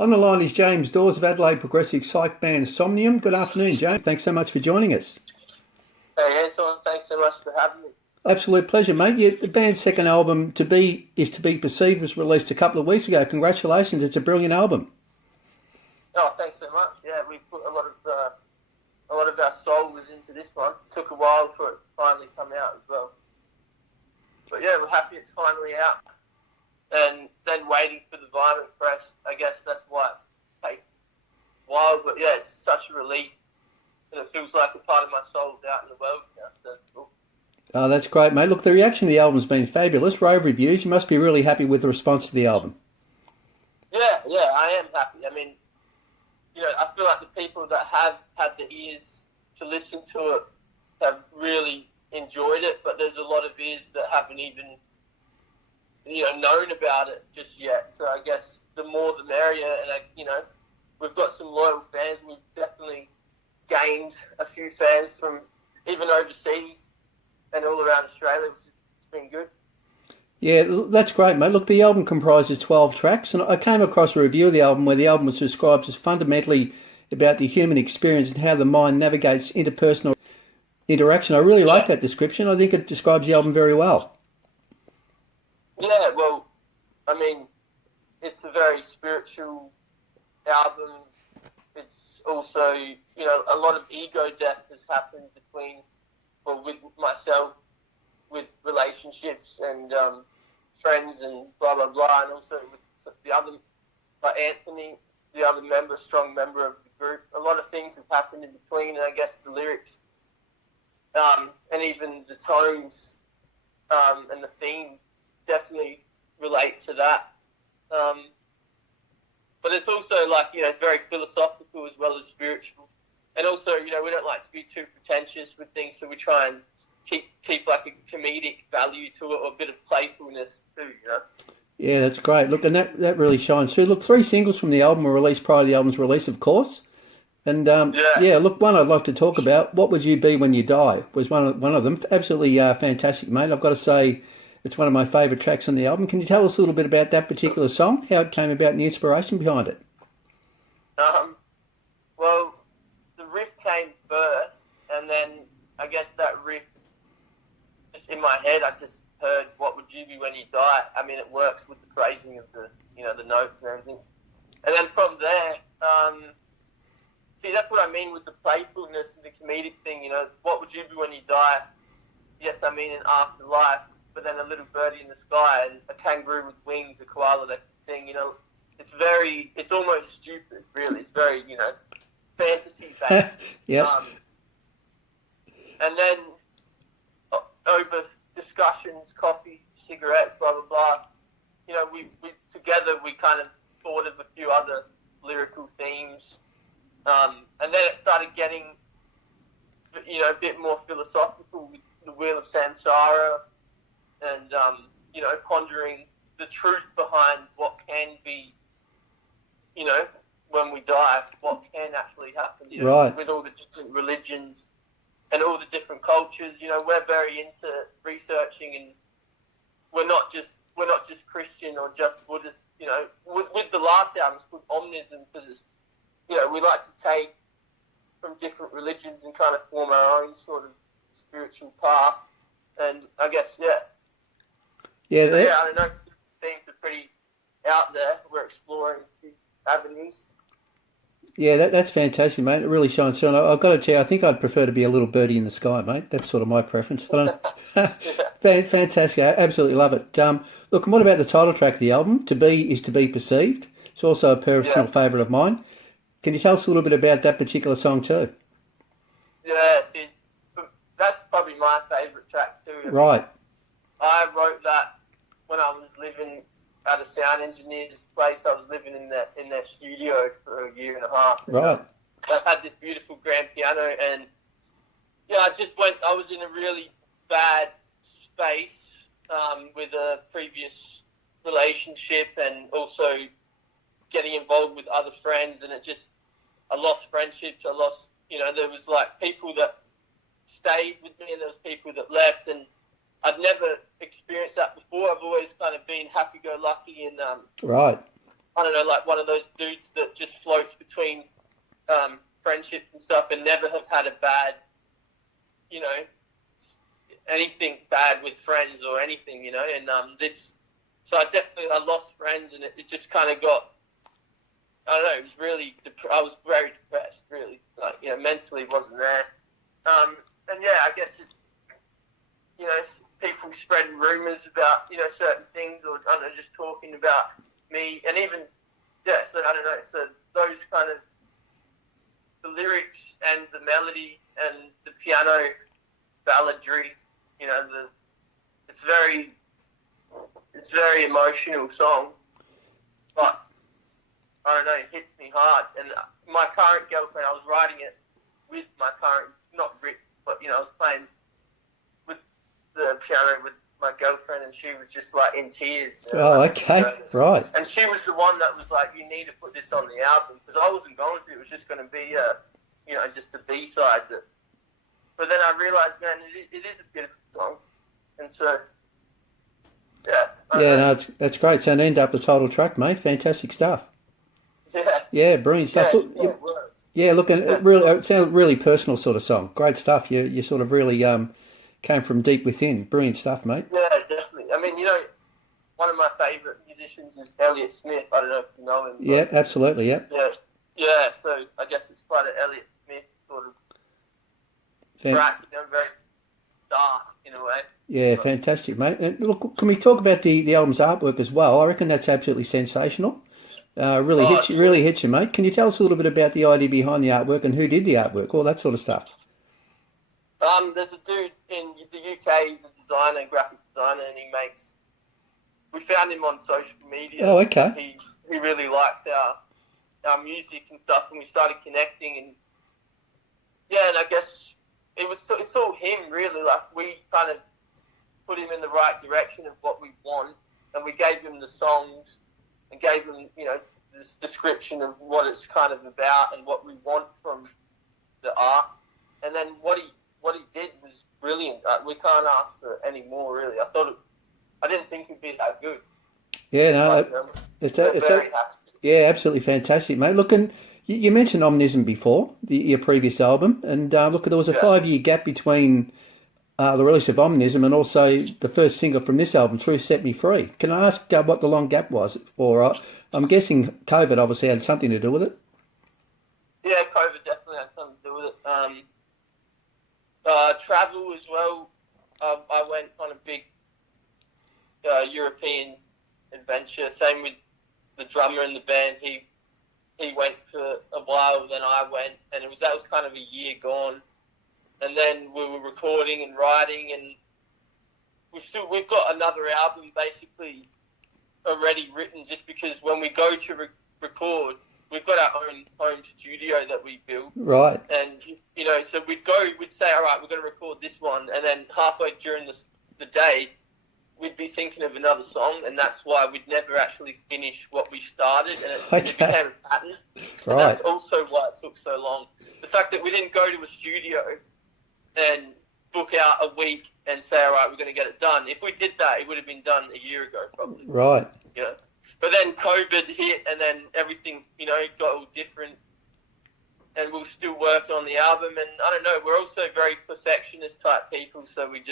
On the line is James Dawes of Adelaide progressive psych band Somnium. Good afternoon, James. Thanks so much for joining us. Hey Anton, thanks so much for having me. Absolute pleasure, mate. Yeah, the band's second album, To Be Is To Be Perceived, was released a couple of weeks ago. Congratulations, it's a brilliant album. Oh, thanks so much. Yeah, we put a lot of our soul was into this one. It took a while for it to finally come out as well. But yeah, we're happy it's finally out. And then waiting for the vinyl press, I guess that's why it's taken a while. But yeah, it's such a relief. And it feels like a part of my soul's out in the world now. So that's cool. Oh, that's great, mate. Look, the reaction to the album's been fabulous. Rave reviews. You must be really happy with the response to the album. Yeah, I am happy. I mean, I feel like the people that have had the ears to listen to it have really enjoyed it, but there's a lot of ears that haven't even, known about it just yet. So I guess the more the merrier, and we've got some loyal fans. We've definitely gained a few fans from even overseas and all around Australia, which has been good. Yeah, that's great, mate. Look, the album comprises 12 tracks, and I came across a review of the album where the album was described as fundamentally about the human experience and how the mind navigates interpersonal interaction. I really like that description. I think it describes the album very well. Yeah, well, I mean, it's a very spiritual album. It's also, a lot of ego death has happened with myself, with relationships and friends and blah, blah, blah, and also with the other, like Anthony, the other strong member of the group. A lot of things have happened in between, and I guess the lyrics and even the tones and the theme definitely relate to that. But it's also it's very philosophical as well as spiritual. And also, we don't like to be too pretentious with things, so we try and keep like a comedic value to it or a bit of playfulness too, Yeah, that's great. Look, and that really shines through. Look, 3 singles from the album were released prior to the album's release, of course. And look, one I'd like to talk about, What Would You Be When You Die, was one of them. Absolutely fantastic, mate. I've got to say, it's one of my favourite tracks on the album. Can you tell us a little bit about that particular song, how it came about and the inspiration behind it? Well, the riff came first, and then I guess that riff, just in my head, I just heard, what would you be when you die? I mean, it works with the phrasing of the notes and everything. And then from there, see, that's what I mean with the playfulness and the comedic thing, what would you be when you die? Yes, I mean in afterlife, but then a little birdie in the sky and a kangaroo with wings, a koala that can sing, it's almost stupid, really. It's very, fantasy-based. Yeah. And then over discussions, coffee, cigarettes, blah, blah, blah, we together we kind of thought of a few other lyrical themes. And then it started getting, a bit more philosophical with the wheel of samsara and, pondering the truth behind what can be, when we die, what can actually happen, right. With all the different religions and all the different cultures. We're very into researching, and we're not just Christian or just Buddhist. With the last album, it's called Omnism because it's, we like to take from different religions and kind of form our own sort of spiritual path. And I guess, I don't know, things are pretty out there. We're exploring avenues. Yeah, that's fantastic, mate. It really shines through. And I've got to tell you, I think I'd prefer to be a little birdie in the sky, mate. That's sort of my preference. Fantastic. I absolutely love it. Look, and what about the title track of the album? To Be Is To Be Perceived. It's also a personal favourite of mine. Can you tell us a little bit about that particular song too? Yeah, see, that's probably my favourite track too. Right. I wrote that when I was living at a sound engineer's place. I was living in their studio for a year and a half. Right. I've had this beautiful grand piano, and I was in a really bad space with a previous relationship, and also getting involved with other friends, and I lost friendships. I lost, there was like people that stayed with me, and there was people that left, and I'd never experienced that before. I've always kind of been happy-go-lucky, and right. I don't know, like one of those dudes that just floats between friendships and stuff, and never have had a bad, you know, anything bad with friends or anything, you know. And so I lost friends, and it just kind of got, I don't know, it was really, I was very depressed, really, like, you know, mentally wasn't there. And yeah, I guess you know, people spreading rumours about, you know, certain things, or I don't know, just talking about me, and even, yeah, so I don't know, so those kind of, the lyrics and the melody and the piano balladry, you know, it's very emotional song, but I don't know, it hits me hard. And my current girlfriend, I was writing it with my current, not Rick, but, you know, I was playing with the piano with my girlfriend, and she was just like in tears. You know, Oh, okay, right. And she was the one that was like, "You need to put this on the album," because I wasn't going to. It was just going to be you know, just a B-side. But then I realised, man, it is a beautiful song, and so yeah. Yeah, no, that's great. So end up the title track, mate. Fantastic stuff. Yeah. Yeah, brilliant stuff. Yeah, look, and it sounds really personal sort of song. Great stuff. You sort of really came from deep within. Brilliant stuff, mate. Yeah, definitely. I mean, you know, one of my favourite musicians is Elliott Smith. I don't know if you know him. Yeah, absolutely. Yeah. Yeah. So I guess it's quite an Elliott Smith sort of track. You know, very dark in a way. Yeah, fantastic, mate. And look, can we talk about the album's artwork as well? I reckon that's absolutely sensational. Really hits you, mate. Can you tell us a little bit about the idea behind the artwork and who did the artwork, all that sort of stuff? There's a dude in the UK. He's a designer, graphic designer, and we found him on social media. Oh, okay. He really likes our music and stuff, and we started connecting. And yeah, and I guess it's all him really. Like, we kind of put him in the right direction of what we want, and we gave him the songs and gave him, you know, this description of what it's kind of about and what we want from the art. And then what he did was brilliant. We can't ask for any more, really. I didn't think it'd be that good. Yeah, no, very happy. Yeah, absolutely fantastic, mate. Look, and you mentioned Omnism before, your previous album, and look, there was a 5-year gap between the release of Omnism and also the first single from this album, Truth Set Me Free. Can I ask what the long gap was for? I'm guessing COVID obviously had something to do with it. Yeah, COVID definitely had something to do with it. Travel as well. I went on a big European adventure. Same with the drummer in the band. He went for a while, then I went, and that was kind of a year gone. And then we were recording and writing, and we've got another album basically already written, just because when we go to record, we've got our own home studio that we built. Right. And, you know, so we'd say, all right, we're going to record this one, and then halfway during the day, we'd be thinking of another song, and that's why we'd never actually finish what we started, and it became a pattern. Right. And that's also why it took so long. The fact that we didn't go to a studio and book out a week and say, all right, we're going to get it done. If we did that, it would have been done a year ago, probably. Right. You know, but then COVID hit, and then everything, you know, got all different, and we're still working on the album. And I don't know, we're also very perfectionist type people, so we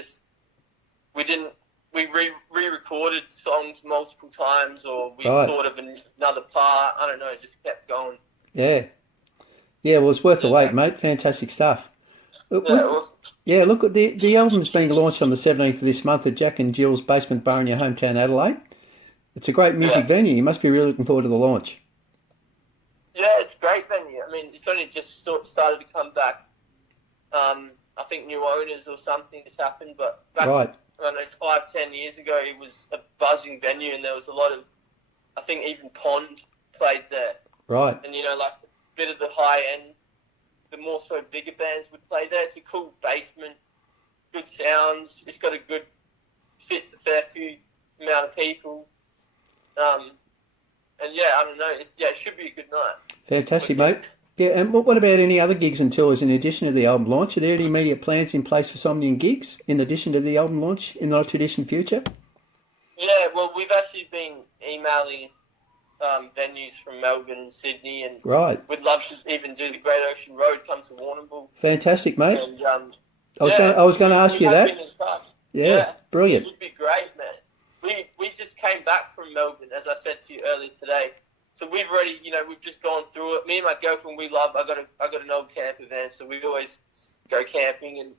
re-recorded songs multiple times, or we thought of another part. I don't know, it just kept going. Yeah. Yeah, well, it's worth the wait, mate. Fantastic stuff. Look, the album's being launched on the 17th of this month at Jack and Jill's Basement Bar in your hometown, Adelaide. It's a great music venue. You must be really looking forward to the launch. Yeah, it's a great venue. I mean, it's only just started to come back. I think new owners or something has happened, but back, I don't know, 5-10 years ago, it was a buzzing venue, and there was a lot of, I think even Pond played there. Right. And, you know, like a bit of the high end, the more so bigger bands would play there. It's a cool basement, good sounds. It's got fits a fair few amount of people. And yeah, I don't know. It should be a good night. Fantastic, mate. Yeah, and what about any other gigs and tours in addition to the album launch? Are there any immediate plans in place for Somnium gigs in addition to the album launch in the not too distant future? Yeah, well, we've actually been emailing venues from Melbourne and Sydney, and Right. we'd love to even do the Great Ocean Road, come to Warrnambool. Fantastic, mate. And, I was going to ask you that. Been in touch. Yeah, brilliant. It would be great, man. We just came back from Melbourne, as I said to you earlier today. So we've already, we've just gone through it. Me and my girlfriend, we love. I got an old camper van, so we always go camping, and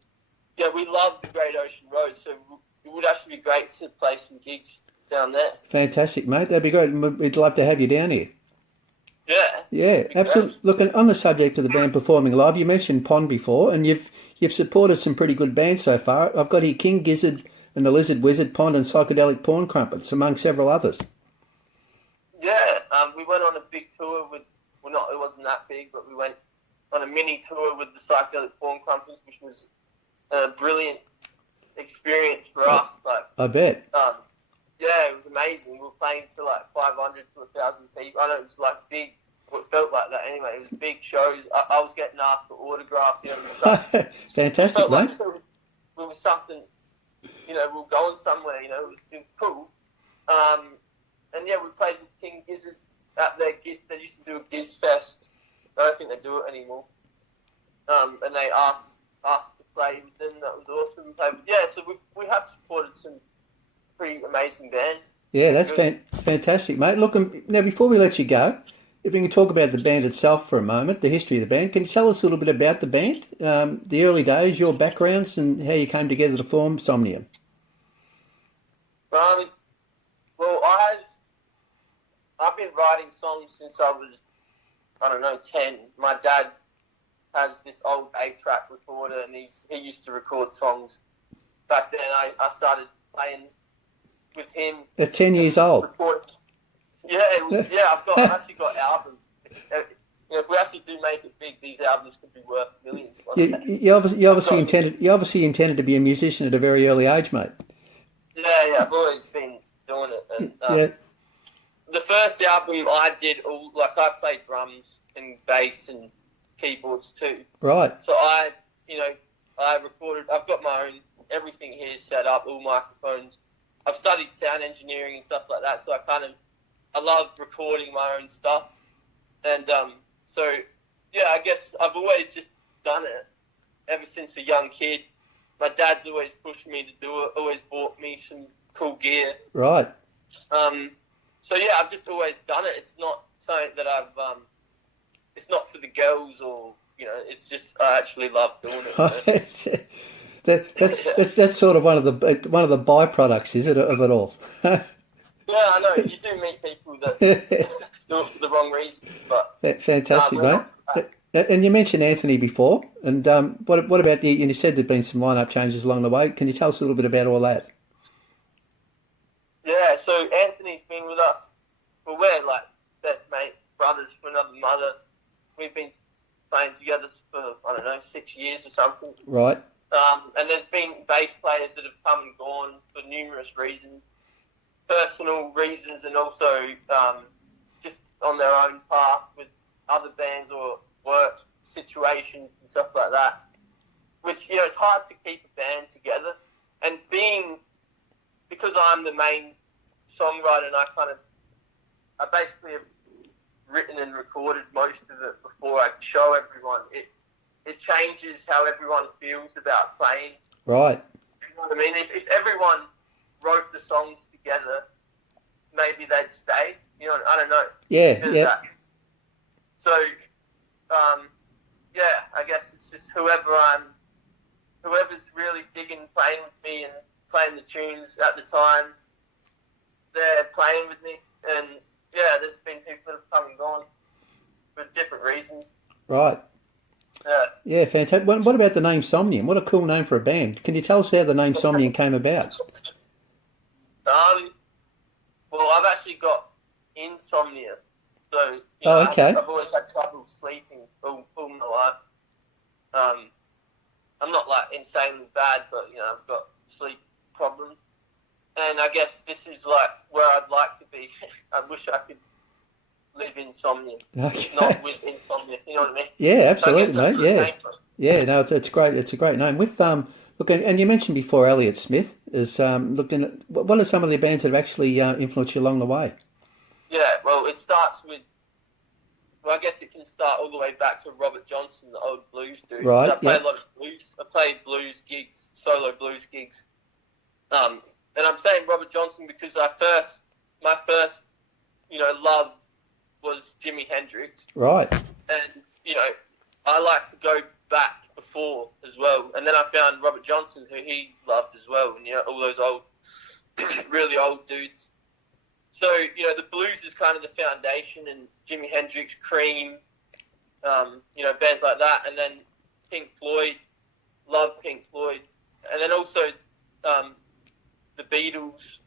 we love the Great Ocean Road. So it would actually be great to play some gigs down there. Fantastic, mate. That'd be great. We'd love to have you down here. Yeah, absolutely. Great. Look, on the subject of the band performing live, you mentioned Pond before, and you've supported some pretty good bands so far. I've got here King Gizzard and the Lizard Wizard, Pond, and Psychedelic Porn Crumpets, among several others. Yeah, we went on a big tour with, it wasn't that big, but we went on a mini tour with the Psychedelic Porn Crumpets, which was a brilliant experience for us. I bet. Yeah, it was amazing. We were playing to 500 to 1,000 people. I know it was big, what felt like that anyway. It was big shows. I was getting asked for autographs, stuff. Fantastic, mate. We were something, we were going somewhere, it was cool. And we played with King Gizzard at their they used to do a Giz Fest. I don't think they do it anymore. And they asked us to play with them. That was awesome. So we have supported some pretty amazing bands. Yeah, that's fantastic, mate. Look, now before we let you go, if we can talk about the band itself for a moment, the history of the band. Can you tell us a little bit about the band, the early days, your backgrounds, and how you came together to form Somnium? Well, I've been writing songs since I was, 10. My dad has this old 8-track recorder, and he used to record songs. Back then, I started playing with him. At 10 years old? Yeah, I've actually got albums. If we actually do make it big, these albums could be worth millions. You obviously intended to be a musician at a very early age, mate. Yeah, I've always been doing it. And, the first album I did, I played drums and bass and keyboards too. Right. So I recorded. I've got my own. Everything here is set up, all microphones. I've studied sound engineering and stuff like that, so I love recording my own stuff. And I guess I've always just done it ever since a young kid. My dad's always pushed me to do it. Always bought me some cool gear. Right. I've just always done it. It's not something that I've. It's not for the girls, or it's just I actually love doing it. That's sort of one of the byproducts, is it, of it all? Yeah, I know. You do meet people that do it for the wrong reasons, but fantastic, mate. And you mentioned Anthony before, and what about you said there've been some lineup changes along the way. Can you tell us a little bit about all that? Yeah, so Anthony's been with us. Well, we're best mate, brothers from another mother. We've been playing together for 6 years or something. Right. And there's been bass players that have come and gone for numerous reasons, personal reasons, and also just on their own path with other bands or work situations and stuff like that. Which it's hard to keep a band together, and because I'm the main songwriter, and I basically have written and recorded most of it before I show everyone. It changes how everyone feels about playing. Right. You know what I mean? If everyone wrote the songs together, maybe they'd stay. I don't know. Yeah. So, I guess it's just whoever's really digging playing with me and playing the tunes at the time, they're playing with me. And there's been people that have come and gone for different reasons. Right. Yeah, fantastic. What about the name Somnium? What a cool name for a band. Can you tell us how the name Somnium came about? Well, I've actually got insomnia. So, okay. I've always had trouble sleeping all my life. I'm not insanely bad, but I've got sleep problems. And I guess this is where I'd like to be. I wish I could live insomnia, not with insomnia. You know what I mean? Yeah, absolutely, mate. Yeah, yeah. No, it's great. It's a great name. With and you mentioned before Elliott Smith is looking at what are some of the bands that have actually influenced you along the way? Yeah, well, it starts with. Well, I guess it can start all the way back to Robert Johnson, the old blues dude. Right. I play a lot of blues. I played blues gigs, solo blues gigs. And I'm saying Robert Johnson because my first, love was Jimi Hendrix. Right. And, I like to go back before as well. And then I found Robert Johnson, who he loved as well. And, all those old, really old dudes. So, the blues is kind of the foundation, and Jimi Hendrix, Cream, bands like that. And then Pink Floyd, love Pink Floyd. And then also the Beatles.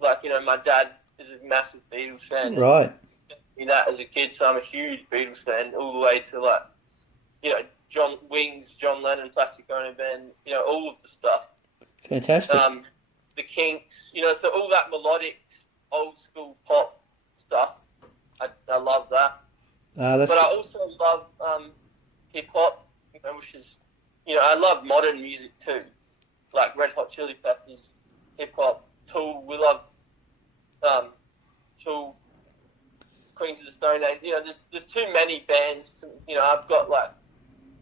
Like, my dad is a massive Beatles fan. Right. That as a kid, so I'm a huge Beatles fan, all the way to John Lennon, Plastic Ono Band, all of the stuff. Fantastic. The Kinks, so all that melodic, old school pop stuff. I love that. But I also love hip hop, which is, I love modern music too, like Red Hot Chili Peppers, hip hop, Tool. We love Tool. Queens of the Stone Age. There's too many bands. I've got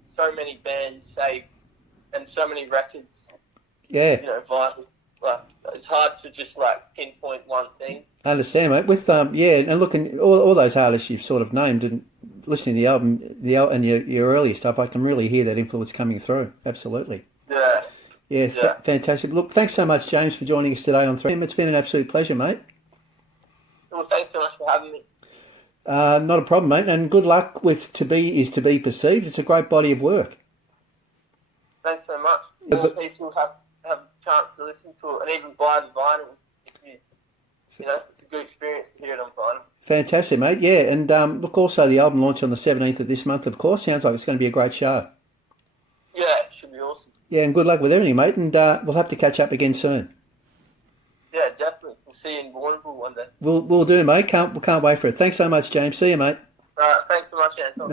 so many bands saved and so many records. Yeah. Vinyl. It's hard to just pinpoint one thing. I understand, mate. With and looking all those artists you've sort of named and listening to the album, and your earlier stuff, I can really hear that influence coming through. Absolutely. Yeah. Yeah. Fantastic. Look, thanks so much, James, for joining us today on 3M. It's been an absolute pleasure, mate. Well, thanks so much for having me. Not a problem, mate, and good luck with To Be Is To Be Perceived. It's a great body of work. Thanks so much. More people have a chance to listen to it and even buy the vinyl. It's a good experience to hear it on vinyl. Fantastic, mate. Yeah, and look, also the album launch on the 17th of this month, of course. Sounds like it's going to be a great show. Yeah, it should be awesome. Yeah, and good luck with everything, mate, and we'll have to catch up again soon. Yeah, definitely. We'll see you in Warrnambool one day. We'll do, mate. Can't wait for it. Thanks so much, James. See you, mate. All right, thanks so much, Anton.